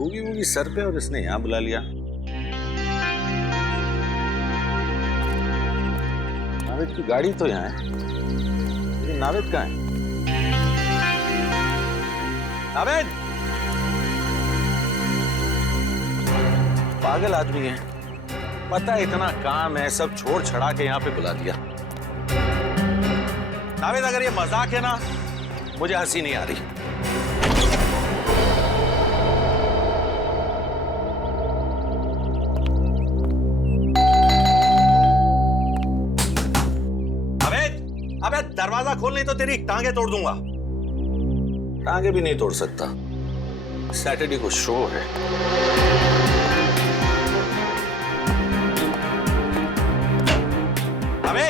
होगी होगी सर पे और इसने यहां बुला लिया। नावेद की गाड़ी तो यहाँ है, लेकिन नावेद कहाँ है? नावेद! पागल आदमी है, पता है इतना काम है, सब छोड़ छड़ा के यहाँ पे बुला दिया। नावेद अगर ये मजाक है ना, मुझे हंसी नहीं आ रही। अबे दरवाजा खोल, नहीं तो तेरी टांगे तोड़ दूंगा। टांगे भी नहीं तोड़ सकता, सैटरडे को शो है। अबे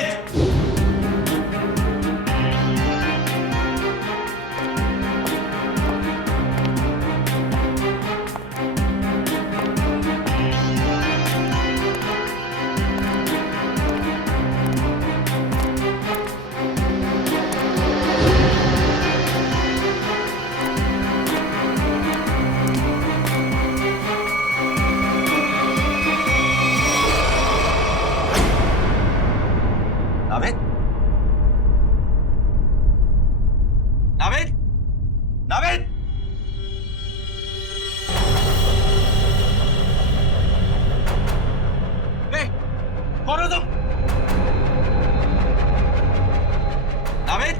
नावेद, नावेद, नावेद! कौन हो तुम? नावेद!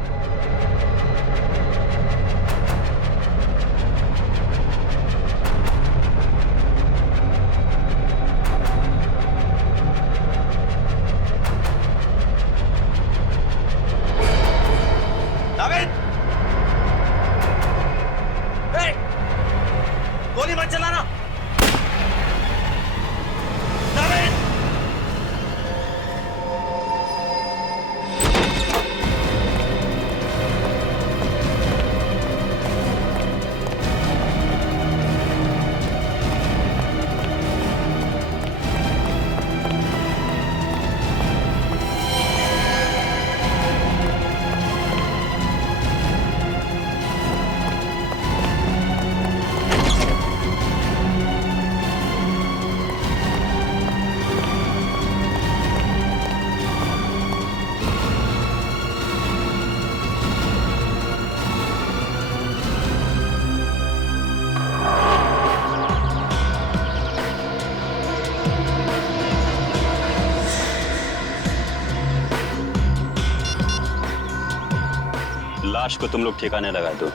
गोली मत चलाना। नावेद! लाश को तुम लोग ठिकाने लगा दो।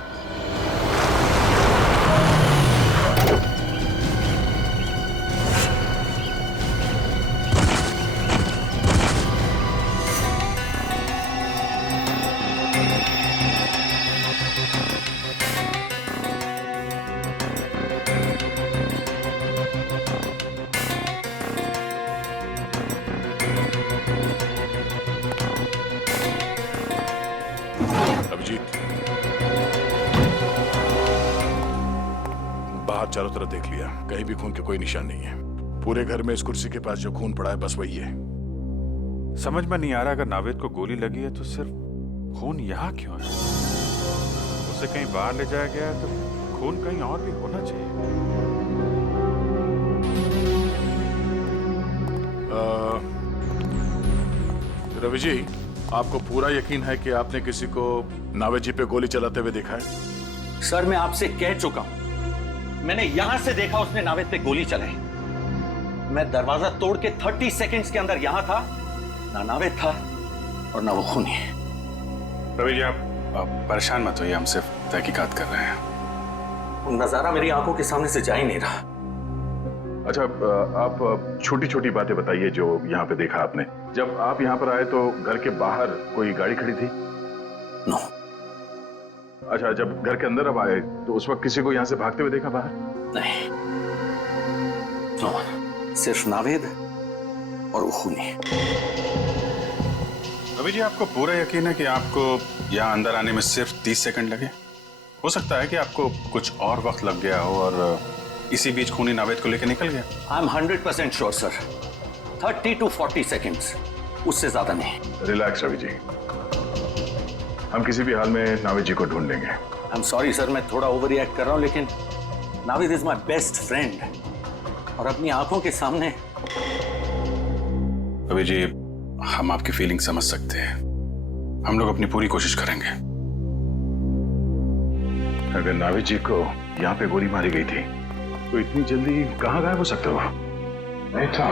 बाहर चारों तरफ देख लिया, कहीं भी खून के कोई निशान नहीं है। पूरे घर में इस कुर्सी के पास जो खून पड़ा है बस वही है। समझ में नहीं आ रहा, अगर नावेद को गोली लगी है तो सिर्फ खून यहाँ क्यों है? उसे कहीं बाहर ले जाया गया है तो खून कहीं और भी होना चाहिए। रवि जी, आपको पूरा यकीन है कि आपने किसी को नावेद जी पे गोली चलाते हुए देखा है? सर मैं आपसे कह चुका हूं, मैंने यहां से देखा उसने नावेद पे गोली चलाई। मैं दरवाजा तोड़ के 30 सेकंड्स के अंदर यहां था, ना नावेद था और ना वो खूनी। रवि जी आप परेशान मत होइए, हम सिर्फ तहकीकात कर रहे हैं। वो नजारा मेरी आंखों के सामने से जा ही नहीं रहा। अच्छा, आप छोटी छोटी बातें बताइए जो यहाँ पे देखा आपने। जब आप यहाँ पर आए तो घर के बाहर कोई गाड़ी खड़ी थी? नो। अच्छा, जब घर के अंदर अब आए तो उस वक्त किसी को यहाँ से भागते हुए देखा बाहर? नहीं, नो, सिर्फ नावेद और वो खूनी। रवि जी आपको पूरा यकीन है कि आपको यहाँ अंदर आने में सिर्फ 30 सेकंड लगे? हो सकता है कि आपको कुछ और वक्त लग गया हो और इसी बीच खूनी नावेद को लेकर निकल गया। I am 100% sure sir, 30 to 40 seconds, उससे ज्यादा नहीं। रिलैक्स रवि जी, हम किसी भी हाल में नावेद जी को ढूंढ लेंगे। आई एम सॉरी सर, मैं थोड़ा ओवर रिएक्ट कर रहा हूं, लेकिन Naved is my best friend और अपनी आंखों के सामने। रवि जी, हम आपकी फीलिंग समझ सकते हैं, हम लोग अपनी पूरी कोशिश करेंगे। अगर नावेद जी को यहाँ पे गोली मारी गई थी तो इतनी जल्दी कहाँ गायब हो सकते हो? नहीं था,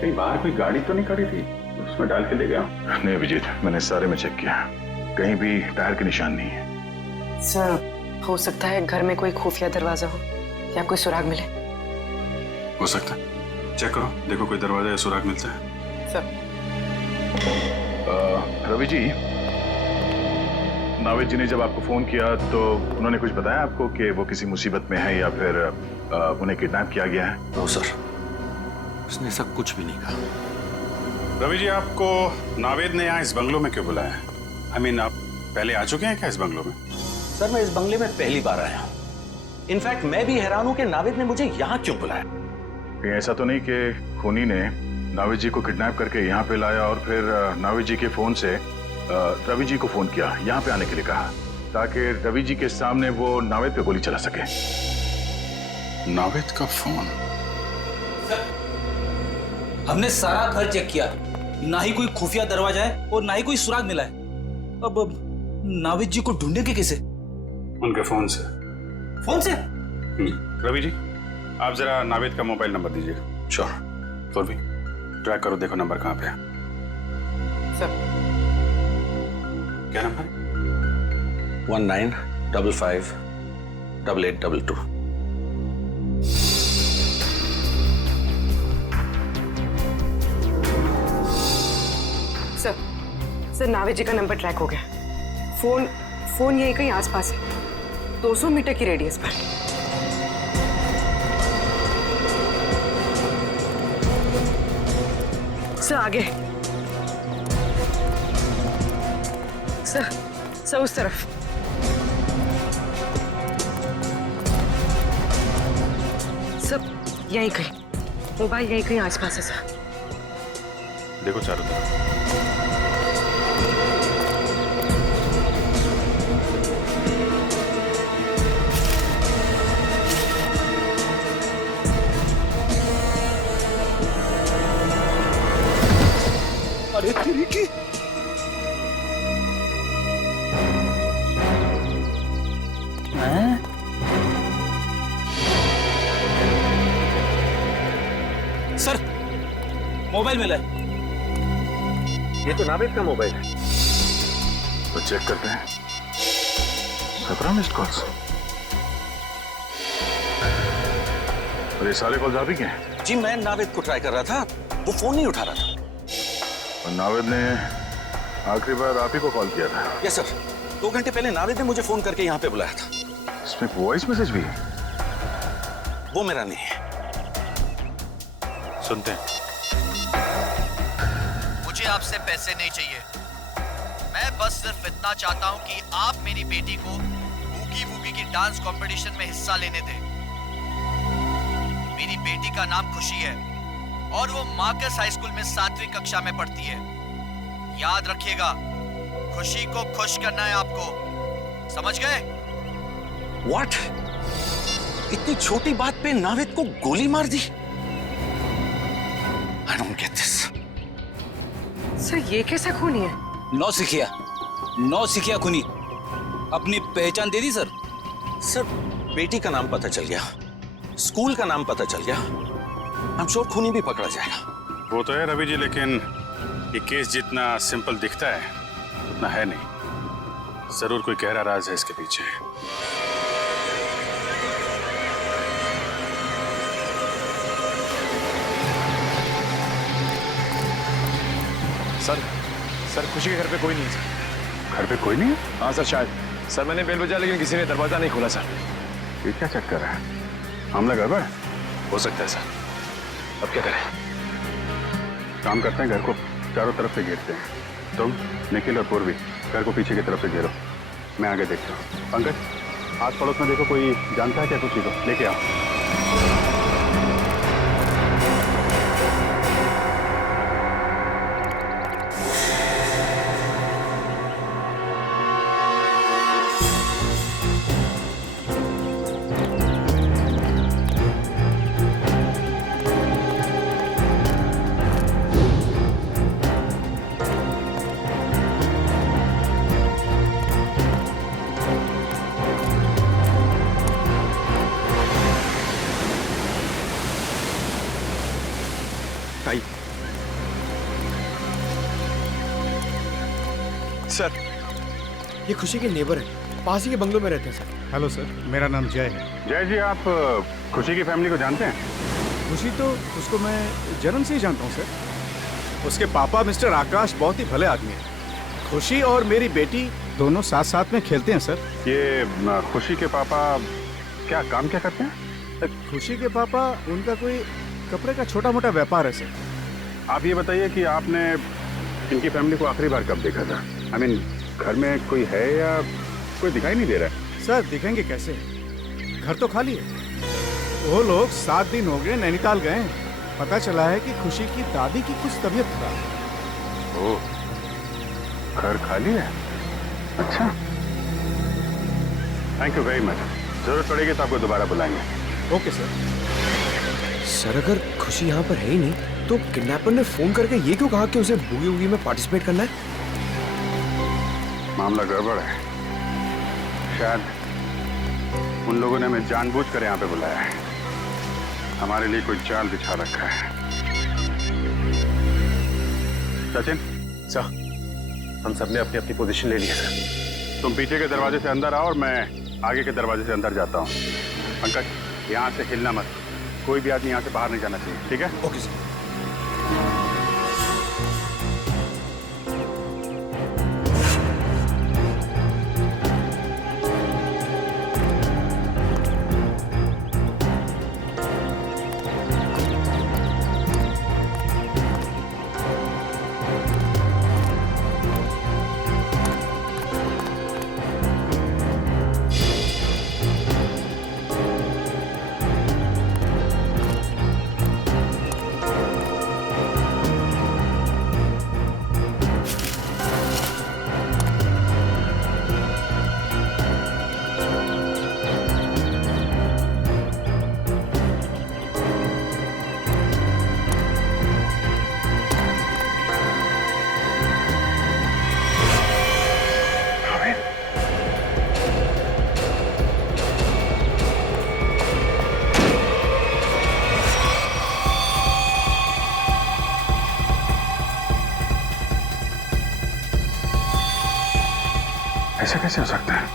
कहीं बाहर कोई गाड़ी तो नहीं खड़ी थी उसमें डाल के ले गया? नहीं अभिजीत, मैंने सारे में चेक किया, कहीं भी टायर के निशान नहीं है। सर, हो सकता है घर में कोई खुफिया दरवाजा हो या कोई सुराग मिले। हो सकता है, चेक करो, देखो कोई दरवाजा या सुराग मिलता है। सर, रवि जी, नावेद जी ने जब आपको फोन किया तो उन्होंने कुछ बताया आपको कि वो किसी मुसीबत में है या फिर उन्हें किडनैप किया गया है? नो सर, उसने सब कुछ भी नहीं कहा। रवि जी, आपको नावेद ने यहाँ इस बंगलो में क्यों बुलाया है? I mean, आप पहले आ चुके हैं क्या इस बंगलो में? सर, मैं इस बंगले में पहली बार आया हूँ। इनफैक्ट मैं भी हैरान हूँ कि नावेद ने मुझे यहाँ क्यों बुलाया। कहीं ऐसा तो नहीं कि खूनी ने नावेद जी को किडनैप करके यहाँ पे लाया और फिर नावेद जी के फोन से रवि जी को फोन किया, यहाँ पे आने के लिए कहा, ताकि रवि जी के सामने वो नावेद पे गोली चला सके? नावेद का फोन? हमने सारा घर चेक किया, ना ही कोई खुफिया दरवाजा है और ना ही कोई सुराग मिला है। अब नावेद जी को ढूंढेंगे कैसे? उनके फोन से। फोन से? रवि जी, आप जरा नावेद का मोबाइल नंबर दीजिएगा। श्योर। तो भी ट्रैक करो, देखो नंबर कहाँ पे है। सर, क्या नंबर? 19558822। सर, नावेद जी का नंबर ट्रैक हो गया। फोन यही कहीं आसपास है, 200 मीटर की रेडियस पर। सर, आगे। सर, उस तरफ। सब यहीं कहीं, मोबाइल यहीं कहीं आसपास है सर। देखो चारों तरफ। अरे तेरी की! सर, मोबाइल मिला है। ये तो नावेद का मोबाइल है। तो चेक करते हैं। 17 मिस्ड कॉल्स। और ये सारे कॉल्स आप ही के हैं? जी, मैं नावेद को ट्राई कर रहा था, वो फोन नहीं उठा रहा था। और नावेद ने आखिरी बार आप ही को कॉल किया था? यस सर, 2 घंटे पहले नावेद ने मुझे फोन करके यहाँ पे बुलाया था। इसमें वॉइस मैसेज भी है? वो मेरा नहीं है। सुनते हैं। मुझे आपसे पैसे नहीं चाहिए, मैं बस सिर्फ इतना चाहता हूं कि आप मेरी बेटी को बूगी वूगी की डांस कंपटीशन में हिस्सा लेने दें। मेरी बेटी का नाम खुशी है और वो मार्कस हाई स्कूल में 7वीं कक्षा में पढ़ती है। याद रखिएगा, खुशी को खुश करना है आपको, समझ गए? व्हाट? इतनी छोटी बात पे नावेद को गोली मार दी? I don't get this. Sir, ये कैसा खूनी है? नौ सिखिया खूनी। अपनी पहचान दे दी सर। सर, बेटी का नाम पता चल गया, स्कूल का नाम पता चल गया, I'm sure खूनी भी पकड़ा जाएगा। वो तो है रवि जी, लेकिन ये केस जितना सिंपल दिखता है उतना है नहीं। जरूर कोई गहरा राज है इसके पीछे। सर, खुशी के घर पे कोई नहीं है सर। घर पे कोई नहीं है? हाँ सर, शायद। सर, मैंने बेल बजा लेकिन किसी ने दरवाजा नहीं खोला सर। ये क्या चक्कर है? मामला गड़बड़ हो सकता है सर। अब क्या करें? काम करते हैं, घर को चारों तरफ से घेरते हैं। तुम, निखिल और पूर्वी घर को पीछे की तरफ से घेरो। मैं आगे देखता हूँ। पंकज, आस पड़ोस में देखो, कोई जानता है क्या खुशी को? लेके आओ। सर, ये खुशी के नेबर है, पास ही के बंगलों में रहते हैं सर। हेलो सर, मेरा नाम जय है। जय जी, आप खुशी की फैमिली को जानते हैं? खुशी तो उसको मैं जन्म से ही जानता हूँ सर। उसके पापा मिस्टर आकाश बहुत ही भले आदमी हैं। खुशी और मेरी बेटी दोनों साथ साथ में खेलते हैं सर। ये खुशी के पापा क्या काम क्या करते हैं? खुशी के पापा, उनका कोई कपड़े का छोटा मोटा व्यापार है सर। आप ये बताइए कि आपने इनकी फैमिली को आखिरी बार कब देखा था? आई मीन, घर में कोई है या कोई दिखाई नहीं दे रहा है? सर, दिखेंगे कैसे, घर तो खाली है। वो लोग 7 दिन हो गए नैनीताल गए हैं। पता चला है कि खुशी की दादी की कुछ तबीयत खराब है। ओह, घर खाली है? अच्छा, थैंक यू वेरी मच। जरूरत पड़ेगी तो आपको दोबारा बुलाएंगे। Okay sir. सर, अगर खुशी यहाँ पर है ही नहीं तो किडनैपर ने फोन करके ये क्यों कहा कि उसे बूगी वूगी में पार्टिसिपेट करना है? मामला गड़बड़ है। शायद उन लोगों ने हमें जानबूझकर यहाँ पे बुलाया है। हमारे लिए कोई चाल बिछा रखा है। सचिन सर, हम सबने अपनी अपनी पोजीशन ले ली है सर। तुम पीछे के दरवाजे से अंदर आओ और मैं आगे के दरवाजे से अंदर जाता हूँ। पंकज, यहाँ से हिलना मत। कोई भी आदमी यहाँ से बाहर नहीं जाना चाहिए, ठीक है? Okay sir. ऐसा कैसे हो सकता है?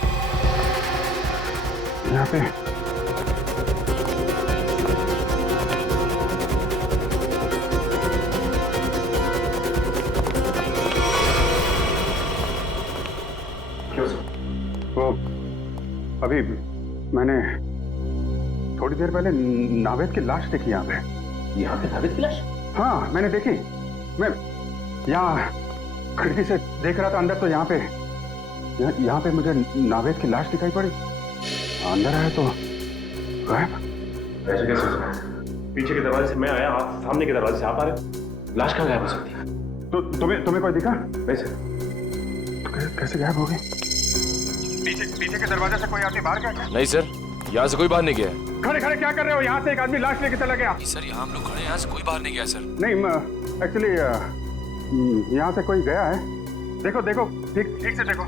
यहाँ पे क्यों सर? वो अभी मैंने थोड़ी देर पहले नावेद की लाश देखी यहाँ पे। यहाँ पे नावेद की लाश? हाँ, मैंने देखी। मैं यहाँ खिड़की से देख रहा था अंदर, तो यहाँ पे मुझे नावेद की लाश दिखाई पड़ी। अंदर आया तो गायब। ऐसे कैसे हो सकता है? पीछे के दरवाजे से मैं आया, आप सामने के दरवाजे से आप आ रहे। लाश कहाँ गायब हो सकती है? तो तुम्हें कोई दिखा? नहीं सर। तो कैसे गायब हो गई? पीछे के दरवाजे से कोई आदमी बाहर गया? नहीं सर, यहाँ से कोई बाहर नहीं गया है। खड़े खड़े क्या कर रहे हो? यहाँ से एक आदमी लाश लेके चला गया। सर, यहाँ हम लोग खड़े हैं, यहाँ से कोई बाहर नहीं गया सर। नहीं, एक्चुअली यहाँ से कोई गया है। देखो देखो, ठीक से देखो।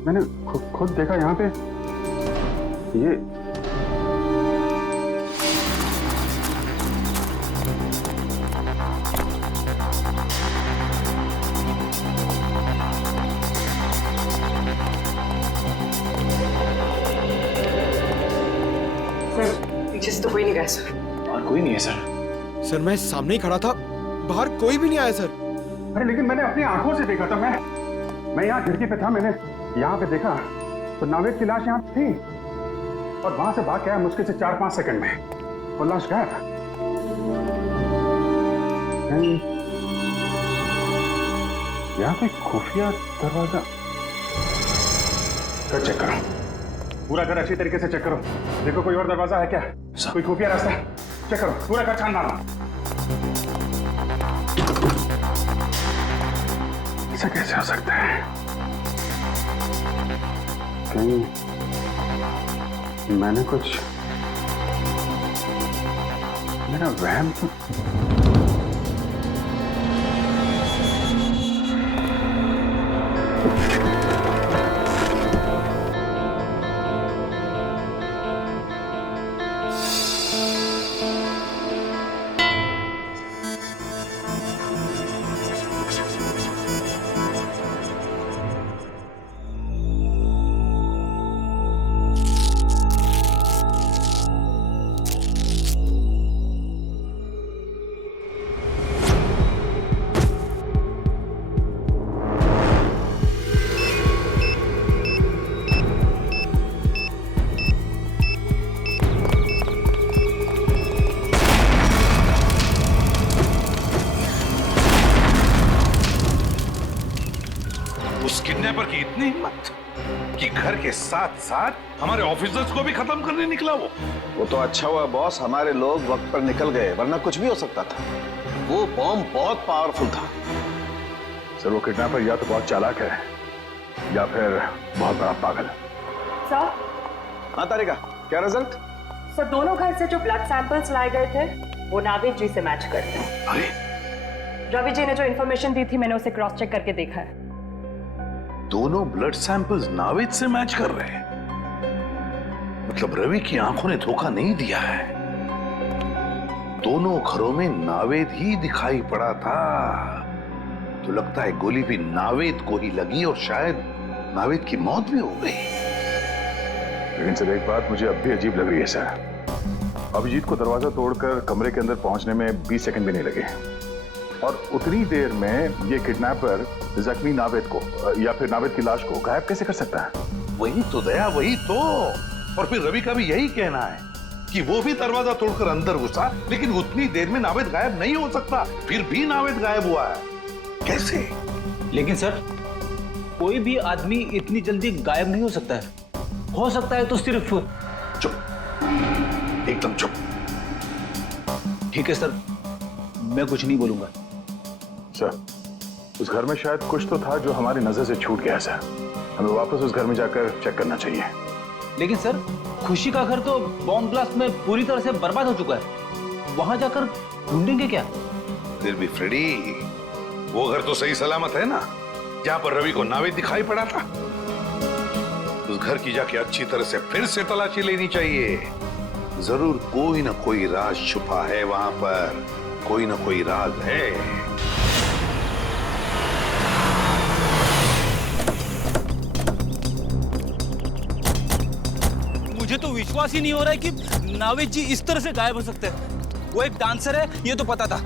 मैंने खुद देखा यहाँ पे। ये पीछे से तो कोई नहीं गया सर। और कोई नहीं है सर। सर, मैं सामने ही खड़ा था, बाहर कोई भी नहीं आया सर। अरे लेकिन मैंने अपनी आंखों से देखा था। मैं यहाँ खिड़की पे था, मैंने यहाँ पे देखा तो नावेद की लाश यहाँ थी और वहां से भाग गया मुश्किल से 4-5 सेकंड में। वो लाश गायब। यहाँ पे खुफिया दरवाजा। कर चेक करो, पूरा घर अच्छी तरीके से चेक करो। देखो कोई और दरवाजा है क्या, कोई खुफिया रास्ता। चेक करो, पूरा घर छान मारो। ऐसा कैसे हो सकता है? कहीं मैंने कुछ, मेरा वहम तो। उस किडनैपर की इतनी हिम्मत कि घर के साथ साथ हमारे ऑफिसर्स को भी खत्म करने निकला वो तो अच्छा हुआ बॉस, हमारे लोग वक्त पर निकल गए, वरना कुछ भी हो सकता था। वो बॉम्ब बहुत पावरफुल था। सर वो किडनैपर या तो बहुत चालाक है या फिर बहुत बड़ा पागल। सर। हाँ तारिका, क्या रिजल्ट? सर दोनों घर से जो ब्लड सैंपल्स लाए गए थे वो नावेद जी से मैच करते हैं। अरे रवि जी ने जो इन्फॉर्मेशन दी थी मैंने उसे क्रॉस चेक करके देखा है। दोनों ब्लड सैंपल्स नावेद से मैच कर रहे हैं। मतलब रवि की आंखों ने धोखा नहीं दिया है। दोनों घरों में नावेद ही दिखाई पड़ा था। तो लगता है गोली भी नावेद को ही लगी और शायद नावेद की मौत भी हो गई। लेकिन सर एक बात मुझे अब भी अजीब लग रही है सर। अभिजीत को दरवाजा तोड़कर कमरे के अंदर पहुंचने में 20 सेकंड भी नहीं लगे और उतनी देर में ये किडनैपर जख्मी नावेद को या फिर नावेद की लाश को गायब कैसे कर सकता है? वही तो दया, वही तो। और फिर रवि का भी यही कहना है कि वो भी दरवाजा तोड़कर अंदर घुसा, लेकिन उतनी देर में नावेद गायब नहीं हो सकता। फिर भी नावेद गायब हुआ है, कैसे? लेकिन सर कोई भी आदमी इतनी जल्दी गायब नहीं हो सकता है। हो सकता है तो सिर्फ। चुप, एकदम चुप। ठीक है सर, मैं कुछ नहीं बोलूंगा। सर उस घर में शायद कुछ तो था जो हमारी नजर से छूट गया सर। हमें वापस उस घर में जाकर चेक करना चाहिए। लेकिन सर खुशी का घर तो बॉम्ब ब्लास्ट में पूरी तरह से बर्बाद हो चुका है। वहां जाकर ढूंढेंगे क्या? फिर भी फ्रेडी, वो घर तो सही सलामत है ना, जहां पर रवि को नावेद दिखाई पड़ा था। उस घर की जाके अच्छी तरह से फिर से तलाशी लेनी चाहिए। जरूर कोई ना कोई राज छुपा है वहां पर, कोई ना कोई राज है। मुझे तो विश्वास ही नहीं हो रहा है कि नावेद जी इस तरह से गायब हो सकते हैं। वो एक डांसर है ये तो पता था,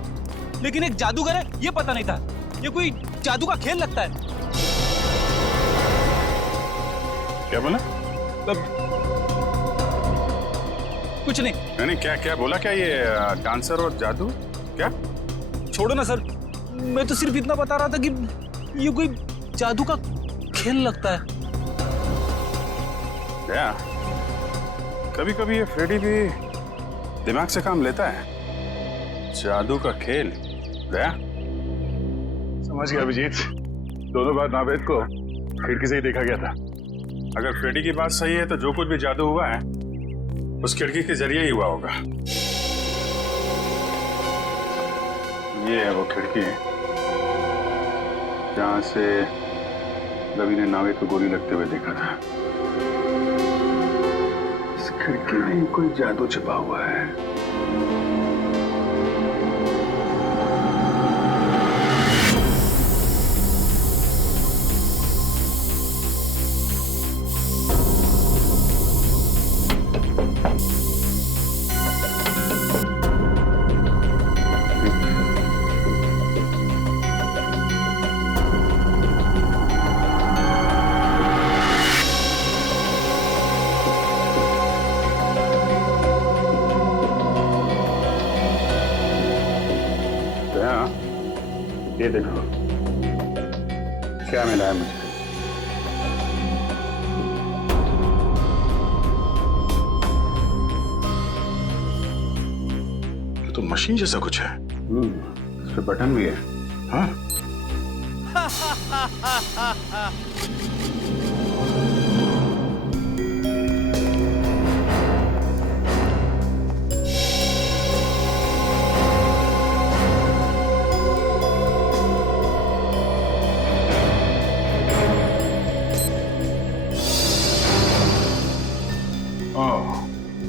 लेकिन एक जादूगर है ये पता नहीं था। ये कोई जादू का खेल लगता है। क्या बोला? कुछ नहीं। नहीं क्या क्या बोला? क्या ये डांसर और जादू? क्या? छोड़ो ना सर, मैं तो सिर्फ इतना बता रहा था कि ये कोई जादू का खेल लगता है। क्या? कभी कभी ये फ्रेडी भी दिमाग से काम लेता है। जादू का खेल? गया? समझ गया अभिजीत, दोनों बार नावेद को खिड़की से ही देखा गया था। अगर फ्रेडी की बात सही है तो जो कुछ भी जादू हुआ है उस खिड़की के जरिए ही हुआ होगा। ये है वो खिड़की जहां से रवि ने नावेद को गोली लगते हुए देखा था। इस खिड़की में कोई जादू छिपा हुआ है। ये देखो, क्या मिला है मुझे? ये तो मशीन जैसा कुछ है। इस पे बटन भी है। हाँ?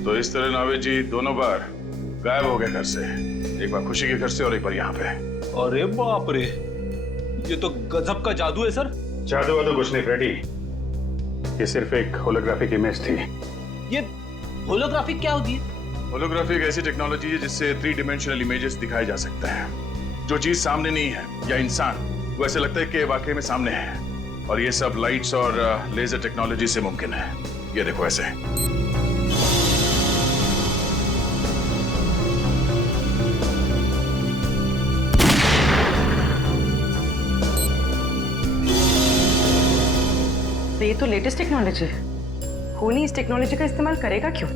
तो इस तरह नावेद जी दोनों बार गायब हो गए घर से। एक बार खुशी के घर से और एक बार यहाँ पे। अरे बाप रे, ये तो गजब का जादू है सर। जादू वादू कुछ नहीं फ्रेडी, ये सिर्फ एक होलोग्राफिक इमेज थी। ये होलोग्राफिक क्या होती है? होलोग्राफी एक ऐसी टेक्नोलॉजी है जिससे 3 डायमेंशनल इमेजेस दिखाए जा सकते हैं। जो चीज सामने नहीं है या इंसान, वो ऐसे लगता है कि वाकई में सामने है। और ये सब लाइट्स और लेजर टेक्नोलॉजी से मुमकिन है। ये देखो ऐसे। तो ये तो लेटेस्ट टेक्नोलॉजी है। खूनी इस टेक्नोलॉजी का इस्तेमाल करेगा क्यों?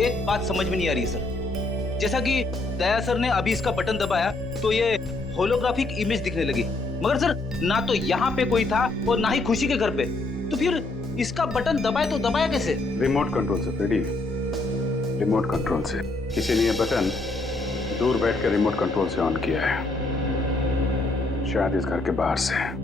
एक बात समझ में नहीं आ रही है सर। जैसा कि दया सर ने अभी इसका बटन दबाया तो ये होलोग्राफिक इमेज दिखने लगी, मगर सर ना तो यहाँ पे कोई था और ना ही खुशी के घर पे। तो फिर इसका बटन दबाए तो दबाया कैसे? रिमोट कंट्रोल से फ्रेडी, रिमोट कंट्रोल से। किसी ने ये बटन दूर बैठ कर रिमोट कंट्रोल से ऑन किया है, शायद इस घर के बाहर से।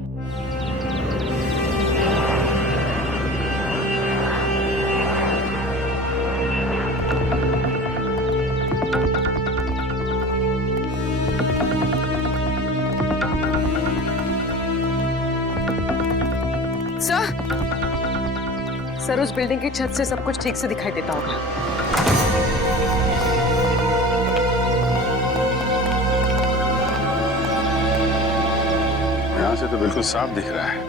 सर उस बिल्डिंग की छत से सब कुछ ठीक से दिखाई देता होगा। यहां से तो बिल्कुल साफ दिख रहा है।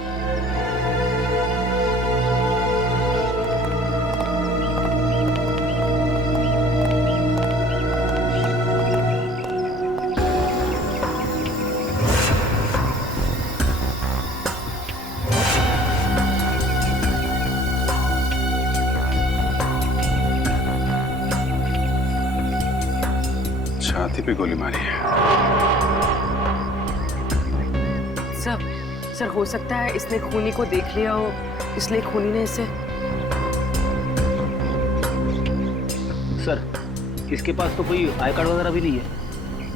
छाती पे गोली मारी है। सर हो सकता है इसने खूनी को देख लिया हो, इसलिए खूनी ने इसे। सर इसके पास तो कोई आई कार्ड वगैरह भी नहीं है,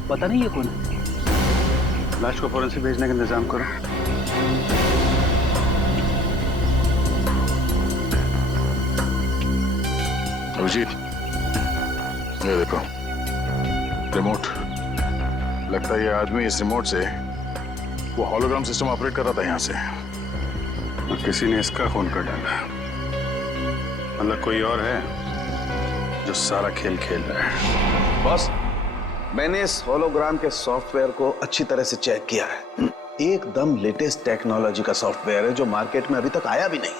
पता नहीं है कौन है। लाश को फौरन से भेजने का इंतजाम करो। अभिजीत, ये देखो रिमोट। लगता है ये आदमी इस रिमोट से वो हॉलोग्राम सिस्टम ऑपरेट कर रहा था यहाँ से, और किसी ने इसका खून कर डाला। मतलब कोई और है जो सारा खेल खेल रहा है। बॉस, मैंने इस होलोग्राम के सॉफ्टवेयर को अच्छी तरह से चेक किया है। एकदम लेटेस्ट टेक्नोलॉजी का सॉफ्टवेयर है जो मार्केट में अभी तक आया भी नहीं।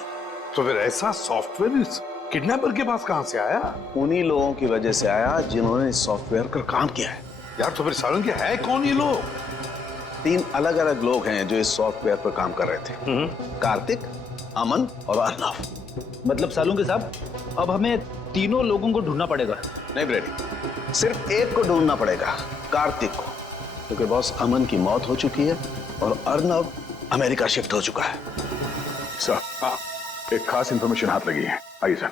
तो फिर ऐसा सॉफ्टवेयर इस किडनैपर के पास कहां से आया? उन्हीं लोगों की वजह से आया जिन्होंने इस सॉफ्टवेयर पर काम किया है। यार तो फिर सालों के है कौन ये लोग? 3 अलग अलग लोग हैं जो इस सॉफ्टवेयर पर काम कर रहे थे। कार्तिक, अमन और अर्नव। मतलब सालूंके साहब, अब हमें तीनों लोगों को ढूंढना पड़ेगा। नहीं ब्रेडी, सिर्फ एक को ढूंढना पड़ेगा, कार्तिक को, क्योंकि बॉस अमन की मौत हो चुकी है और अर्नव अमेरिका शिफ्ट हो चुका है। सर, एक खास इंफॉर्मेशन हाथ लगी है। आइए सर।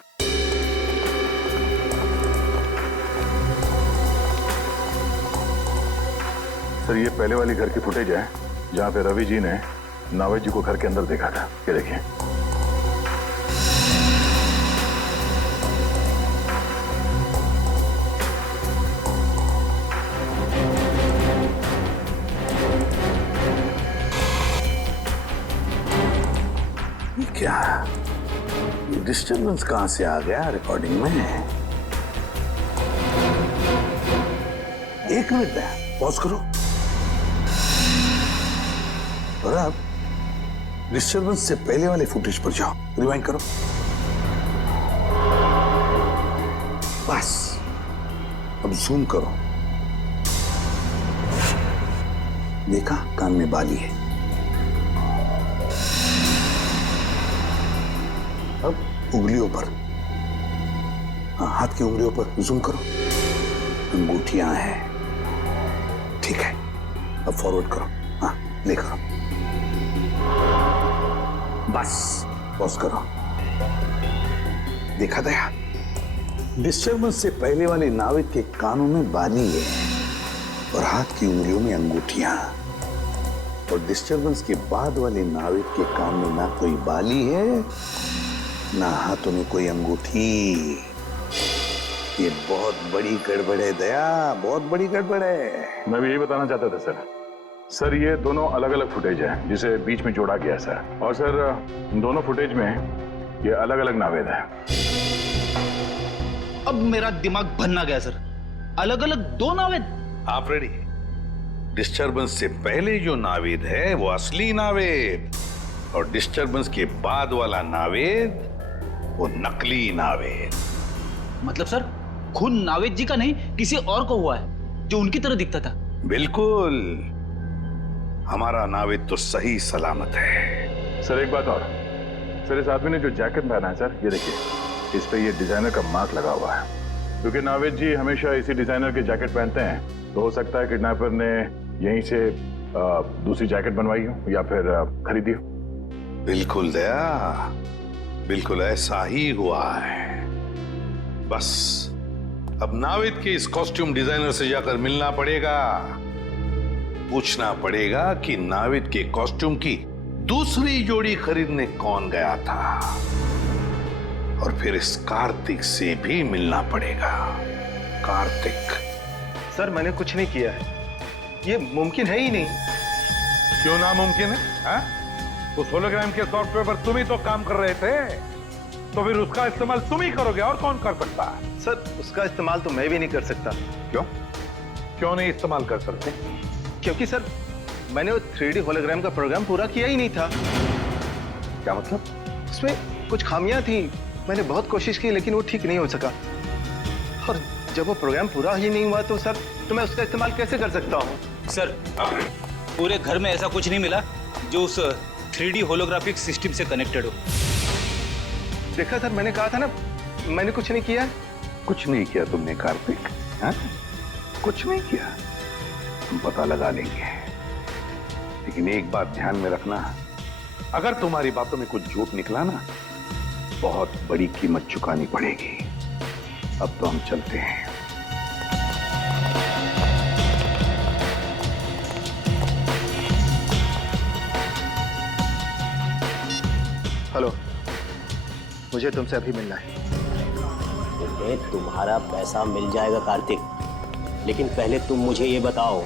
सर ये पहले वाली घर की फुटेज है जहां पे रवि जी ने नावेद जी को घर के अंदर देखा था। ये देखिए। ये क्या? ये डिस्टर्बेंस कहां से आ गया रिकॉर्डिंग में? एक मिनट में पॉज करो और अब डिस्टर्बेंस से पहले वाले फुटेज पर जाओ, रिवाइंड करो। बस अब जूम करो। देखा, कान में बाली है। उंगलियों पर, हाँ, हाथ की उंगलियों पर जूम करो। अंगूठियां हैं, ठीक है। अब फॉरवर्ड करो, हाँ, ले करो। बस पॉज करो। देखा दया, डिस्टर्बेंस से पहले वाले नाविद के कानों में बाली है और हाथ की उंगलियों में अंगूठियां, और डिस्टर्बेंस के बाद वाले नाविद के कान में ना कोई बाली है ना हाथों में कोई अंगूठी। ये बहुत बड़ी गड़बड़ है दया, बहुत बड़ी गड़बड़ है। मैं भी यही बताना चाहता था सर। सर ये दोनों अलग अलग फुटेज है जिसे बीच में जोड़ा गया सर, और सर दोनों फुटेज में ये अलग अलग नावेद है। अब मेरा दिमाग भन्ना गया सर, अलग अलग दो नावेद। आप रेडी? डिस्टर्बेंस से पहले जो नावेद है वो असली नावेद, और डिस्टर्बेंस के बाद वाला नावेद वो नकली नावेद। मतलब सर खून नावेद जी का नहीं, किसी और को हुआ है जो उनकी तरह दिखता था। बिल्कुल, हमारा नावेद तो सही सलामत है। सर एक बात और, सर इस आदमी ने जो जैकेट पहना है सर, ये देखिए, इस पे ये डिजाइनर का मार्क लगा हुआ है। क्योंकि नावेद जी हमेशा इसी डिजाइनर के जैकेट पहनते हैं, तो हो सकता है किडनैपर ने यहीं से दूसरी जैकेट बनवाई हो या फिर खरीदी हो। बिल्कुल दया, बिल्कुल ऐसा ही हुआ है। बस अब नावेद के इस कॉस्ट्यूम डिजाइनर से जाकर मिलना पड़ेगा, पूछना पड़ेगा कि नावेद के कॉस्ट्यूम की दूसरी जोड़ी खरीदने कौन गया था, और फिर इस कार्तिक से भी मिलना पड़ेगा। कार्तिक। सर मैंने कुछ नहीं किया है, ये मुमकिन है ही नहीं। क्यों नामुमकिन है? हा? उस होलोग्राम के सॉफ्टवेयर पर तुम ही तो काम कर रहे थे, तो फिर उसका इस्तेमाल तुम ही करोगे, और कौन कर सकता है? सर उसका इस्तेमाल तो मैं भी नहीं कर सकता। क्यों? क्यों नहीं इस्तेमाल कर सकते? क्योंकि सर मैंने वो 3D होलोग्राम का प्रोग्राम पूरा किया ही नहीं था। क्या मतलब? उसमें कुछ खामियां थी, मैंने बहुत कोशिश की लेकिन वो ठीक नहीं हो सका, और जब वो प्रोग्राम पूरा ही नहीं हुआ तो सर तो मैं उसका इस्तेमाल कैसे कर सकता हूँ? सर पूरे घर में ऐसा कुछ नहीं मिला जो उस 3D होलोग्राफिक सिस्टम से कनेक्टेड हो। देखा सर, मैंने कहा था ना, मैंने कुछ नहीं किया। कुछ नहीं किया तुमने कार्तिक, हा? कुछ नहीं किया। हम पता लगा लेंगे, लेकिन एक बात ध्यान में रखना, अगर तुम्हारी बातों में कुछ झूठ निकला ना, बहुत बड़ी कीमत चुकानी पड़ेगी। अब तो हम चलते हैं। हेलो, मुझे तुमसे अभी मिलना है। तुम्हारा पैसा मिल जाएगा कार्तिक, लेकिन पहले तुम मुझे ये बताओ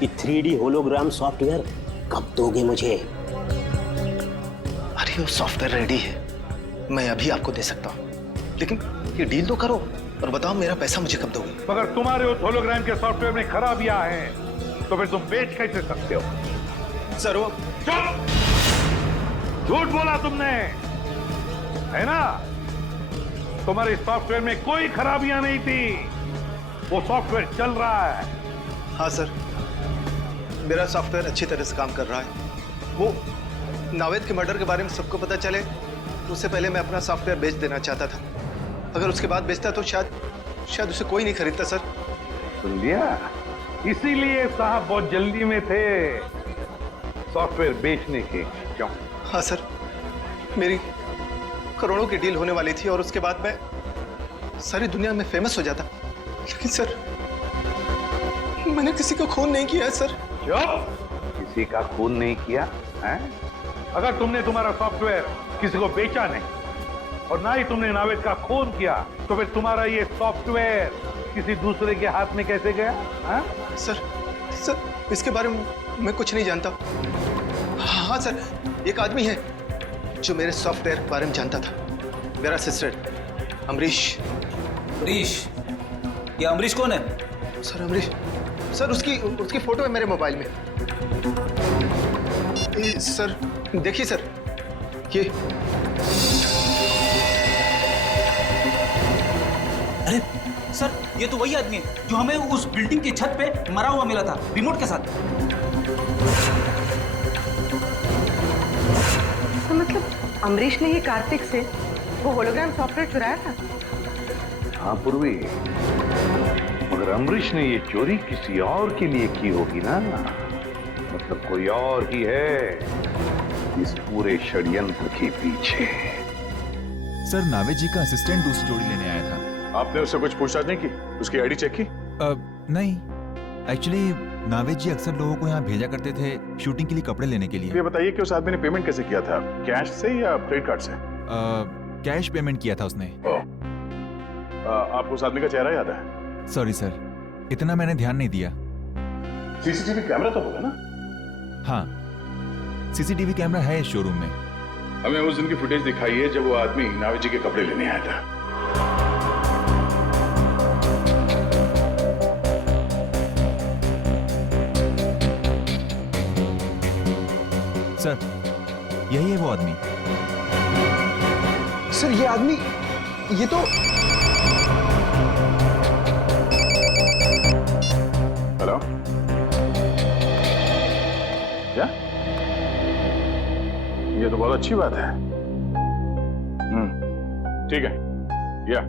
कि 3D होलोग्राम सॉफ्टवेयर कब दोगे मुझे? अरे वो सॉफ्टवेयर रेडी है, मैं अभी आपको दे सकता हूँ, लेकिन ये डील तो करो और बताओ मेरा पैसा मुझे कब दोगे? मगर तुम्हारे उस होलोग्राम के सॉफ्टवेयर में खराबियां हैं, तो फिर तुम बेच कैसे सकते हो? सर वो चुप! झूठ बोला तुमने, है ना? तुम्हारे सॉफ्टवेयर में कोई खराबियां नहीं थी, वो सॉफ्टवेयर चल रहा है। हाँ सर, मेरा सॉफ्टवेयर अच्छी तरह से काम कर रहा है। वो नावेद के मर्डर के बारे में सबको पता चले उससे पहले मैं अपना सॉफ्टवेयर बेच देना चाहता था। अगर उसके बाद बेचता तो शायद उसे कोई नहीं खरीदता सर। सुन लिया? इसीलिए साहब बहुत जल्दी में थे सॉफ्टवेयर बेचने के। क्यों? हाँ सर, मेरी करोड़ों की डील होने वाली थी और उसके बाद मैं सारी दुनिया में फेमस हो जाता, लेकिन सर मैंने किसी का खून नहीं किया है सर। चुप! किसी का खून नहीं किया है? अगर तुमने तुम्हारा सॉफ्टवेयर किसी को बेचा नहीं और ना ही तुमने नावेद का खून किया, तो फिर तुम्हारा ये सॉफ्टवेयर किसी दूसरे के हाथ में कैसे गया? है? सर इसके बारे में मैं कुछ नहीं जानता। हाँ सर, एक आदमी है जो मेरे सॉफ्टवेयर के बारे में जानता था, मेरा असिस्टेंट अमरीश। अमरीश? ये अमरीश कौन है? सर अमरीश, सर उसकी फोटो है मेरे मोबाइल में। सर देखिए सर, ये अरे सर, ये तो वही आदमी है जो हमें उस बिल्डिंग की छत पे मरा हुआ मिला था, रिमोट के साथ। तो मतलब अमरीश ने ये कार्तिक से वो होलोग्राम सॉफ्टवेयर चुराया था। हाँ पूर्वी, मगर अमरीश ने ये चोरी किसी और के लिए की होगी ना, मतलब कोई और ही है इस पूरे षड्यंत्र के पीछे। सर नावेद जी का असिस्टेंट दूसरी जोड़ी लेने आया था। आपने उससे कुछ पूछताछ नहीं की? उसकी आईडी चेक की? नहीं, एक्चुअली नावेद जी अक्सर लोगों को यहाँ भेजा करते थे शूटिंग के लिए कपड़े लेने के लिए। ये बताइए कि उस आदमी ने पेमेंट कैसे किया था, कैश से या क्रेडिट कार्ड से? कैश पेमेंट किया था उसने। आपको उस आदमी का चेहरा याद है? सॉरी सर, इतना मैंने ध्यान नहीं दिया। सीसीटीवी कैमरा तो होगा ना? हाँ, सीसीटीवी कैमरा है इस शोरूम में। हमें उस दिन की फुटेज दिखाई है जब वो आदमी नावेद जी के कपड़े लेने आया था। सर, यही है वो आदमी। सर ये आदमी, ये तो हेलो, क्या? ये तो बहुत अच्छी बात है। ठीक है, या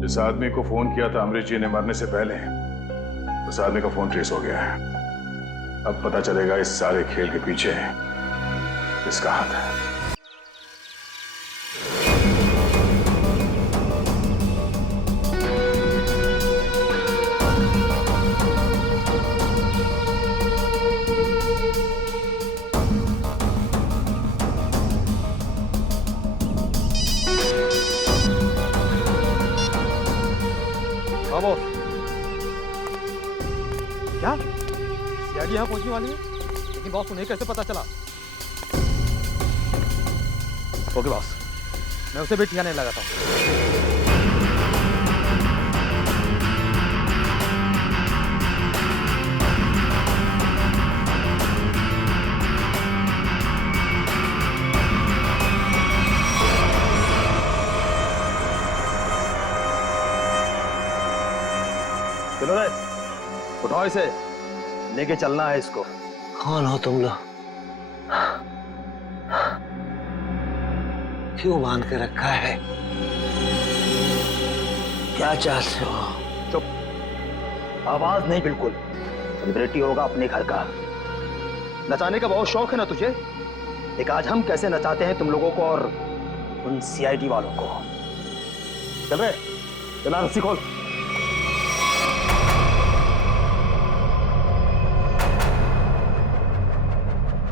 जिस आदमी को फोन किया था अमरीश जी ने मरने से पहले, उस आदमी का फोन ट्रेस हो गया है। अब पता चलेगा इस सारे खेल के पीछे किसका हाथ है। क्या सीआईडी यहाँ पहुंचने वाली है? लेकिन बॉस उन्हें कैसे पता चला? ओके बॉस, मैं उसे भी ठिकाने लगाता हूँ। चलो रे, उठाओ इसे, लेके चलना है इसको। कौन हो तुम लोग? क्यों बांध के रखा है? क्या चाहते हो? चुप, आवाज नहीं बिल्कुल। सेलिब्रिटी होगा अपने घर का। नचाने का बहुत शौक है ना तुझे? एक आज हम कैसे नचाते हैं तुम लोगों को और उन सीआईडी वालों को। चल रहे, चला रस्सी खोल।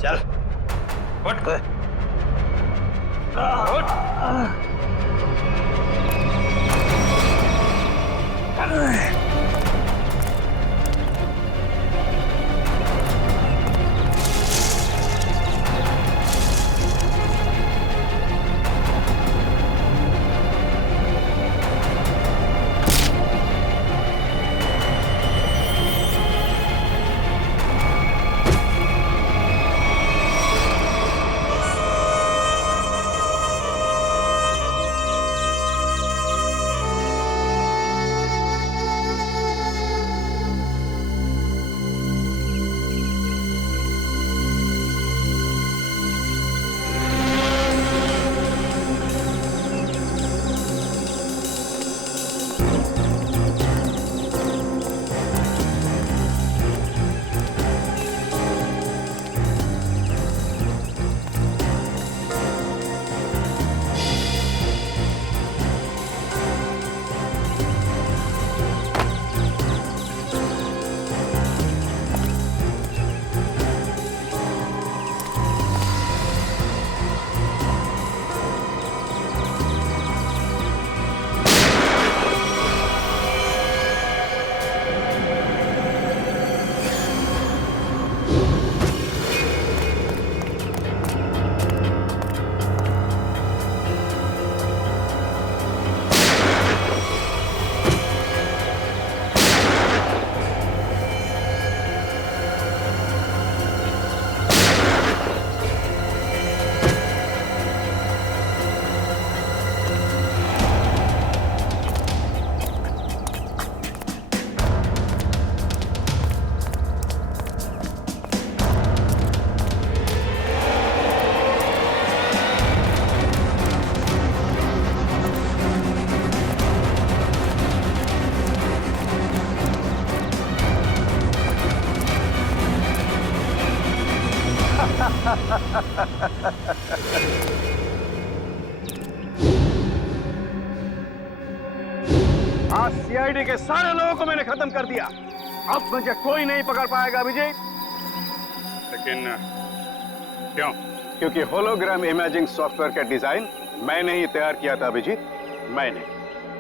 चल उठ। आज सीआईडी के सारे लोगों को मैंने खत्म कर दिया। अब मुझे कोई नहीं पकड़ पाएगा अभिजीत। लेकिन क्यों? क्योंकि होलोग्राम इमेजिंग सॉफ्टवेयर का डिजाइन मैंने ही तैयार किया था अभिजीत, मैंने।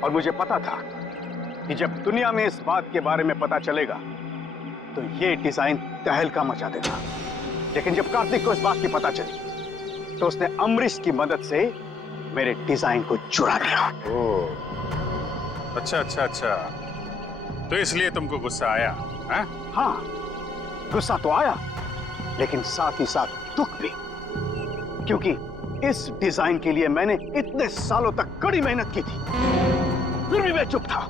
और मुझे पता था कि जब दुनिया में इस बात के बारे में पता चलेगा तो ये डिजाइन तहलका मचा देगा। लेकिन जब कार्तिक को इस बात की पता चली तो उसने अमरीश की मदद से मेरे डिजाइन को चुरा लिया। ओह, अच्छा अच्छा अच्छा, तो इसलिए तुमको गुस्सा आया? हाँ, गुस्सा तो आया, लेकिन साथ ही साथ दुख भी, क्योंकि इस डिजाइन के लिए मैंने इतने सालों तक कड़ी मेहनत की थी, फिर भी मैं चुप था।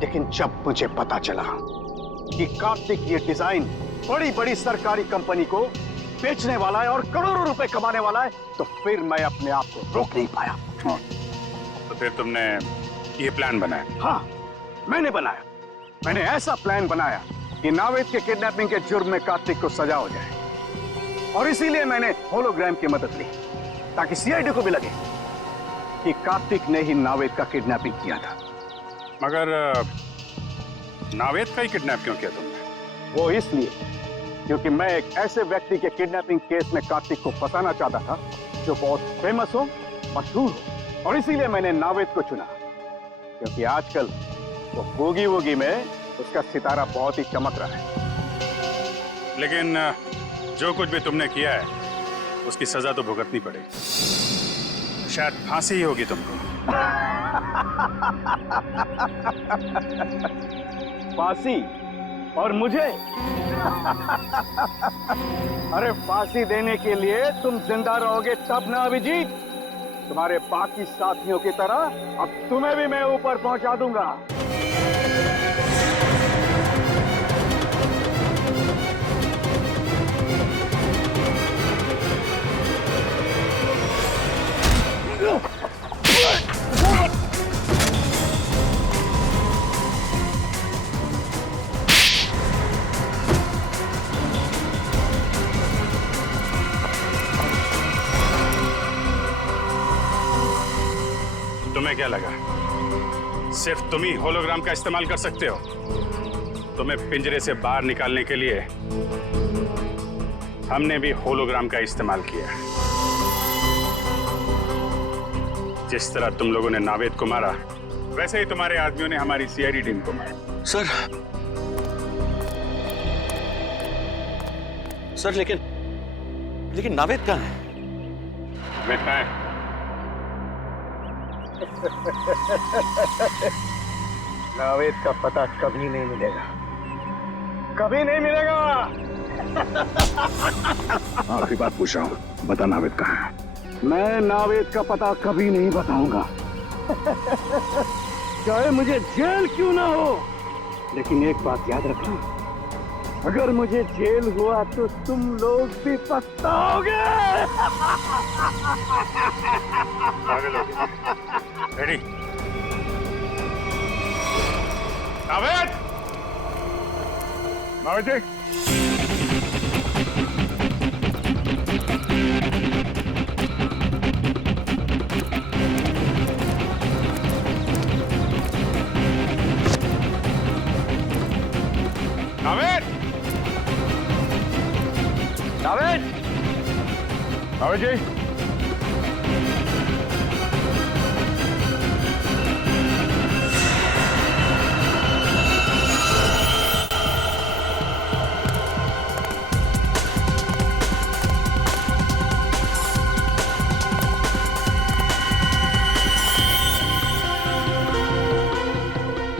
लेकिन जब मुझे पता चला कि कार्तिक ये डिजाइन बड़ी बड़ी सरकारी कंपनी को बेचने वाला है और करोड़ों रुपए कमाने वाला है, तो फिर मैं अपने आप को रोक नहीं पाया। तो फिर तुमने ये प्लान बनाया? हाँ, मैंने बनाया। मैंने ऐसा प्लान बनाया कि नावेद के किडनैपिंग के जुर्म में कार्तिक को सजा हो जाए, और इसीलिए मैंने होलोग्राम की मदद ली ताकि सीआईडी को भी लगे कि कार्तिक ने ही नावेद का किडनैपिंग किया था। मगर नावेद का ही किडनैप क्यों किया तुमने? वो इसलिए क्योंकि मैं एक ऐसे व्यक्ति के किडनैपिंग केस में कार्तिक को फंसाना चाहता था जो बहुत फेमस हो, मशहूर हो, और इसीलिए मैंने नावेद को चुना, क्योंकि आजकल वो बूगी वूगी में उसका सितारा बहुत ही चमक रहा है। लेकिन जो कुछ भी तुमने किया है उसकी सजा तो भुगतनी पड़ेगी। शायद फांसी ही होगी तुमको। फांसी? और मुझे? अरे फांसी देने के लिए तुम जिंदा रहोगे तब ना अभिजीत। तुम्हारे बाकी साथियों की तरह अब तुम्हें भी मैं ऊपर पहुंचा दूंगा। तुम्हें क्या लगा सिर्फ तुम ही होलोग्राम का इस्तेमाल कर सकते हो? तुम्हें पिंजरे से बाहर निकालने के लिए हमने भी होलोग्राम का इस्तेमाल किया। जिस तरह तुम लोगों ने नावेद को मारा, वैसे ही तुम्हारे आदमियों ने हमारी सीआईडी टीम को मारा। सर लेकिन नावेद कहाँ है? नावेद कहाँ है? नावेद का पता कभी नहीं मिलेगा, कभी नहीं मिलेगा। आखिरी बात पूछ रहा हूँ, बता नावेद कहाँ है? मैं नावेद का पता कभी नहीं बताऊंगा, चाहे मुझे जेल क्यों ना हो। लेकिन एक बात याद रखना, अगर मुझे जेल हुआ तो तुम लोग भी पछताओगे। रेडी? नावेद! नावेद जी! नावेद! नावेद! नावेद जी!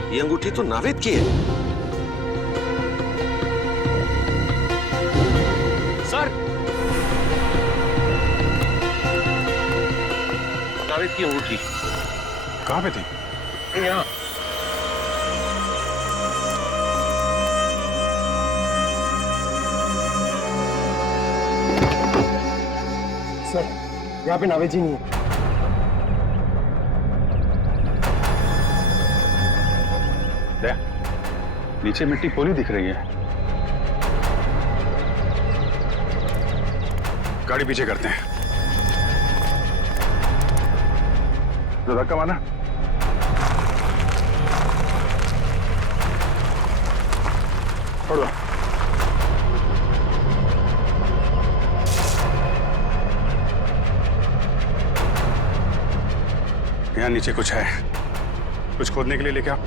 ये अंगूठी तो नावेद की है। सर, नावेद की अंगूठी कहाँ पे थी? यहाँ। सर, यहाँ पे नावेद जी नहीं है। नीचे मिट्टी पोली दिख रही है। गाड़ी पीछे करते हैं। तो धक्का मारना। छोड़ दो। यहाँ नीचे कुछ है, कुछ खोदने के लिए लेके आओ।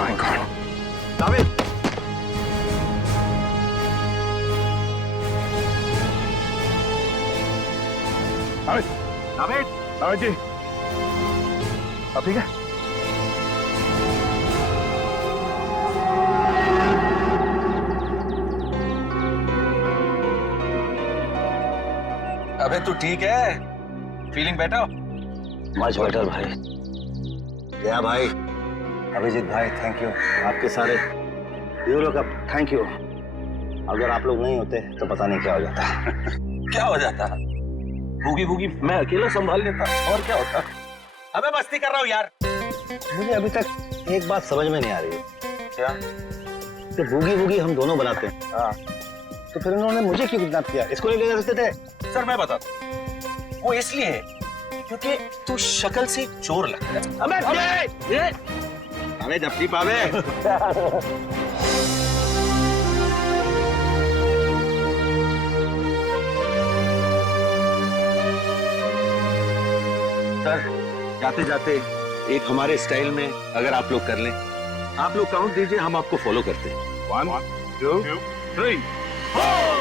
My God. नाविद, नाविद जी, अब ठीक है? अबे तू ठीक है? Feeling better? मच बेटर भाई। या भाई, अभिजीत भाई, थैंक यू। आपके सारे यू लोग, अब थैंक यू। अगर आप लोग नहीं होते तो पता नहीं क्या हो जाता। क्या हो जाता? भूगी भूगी मैं अकेला संभाल लेता, और क्या होता? अबे मस्ती कर रहा हूँ यार। मुझे अभी तक एक बात समझ में नहीं आ रही है। क्या? कि बूगी बूगी हम दोनों बनाते हैं। हाँ। तो फिर उन्होंने मुझे क्यों किडनैप किया? इसको नहीं ले सकते थे? सर मैं बताता हूँ। वो इसलिए क्योंकि तू शक्ल से चोर लगता है। अबे जप्ती पावे। सर जाते जाते एक हमारे स्टाइल में अगर आप लोग कर लें, आप लोग काउंट दीजिए, हम आपको फॉलो करते हैं। 1 2 3 4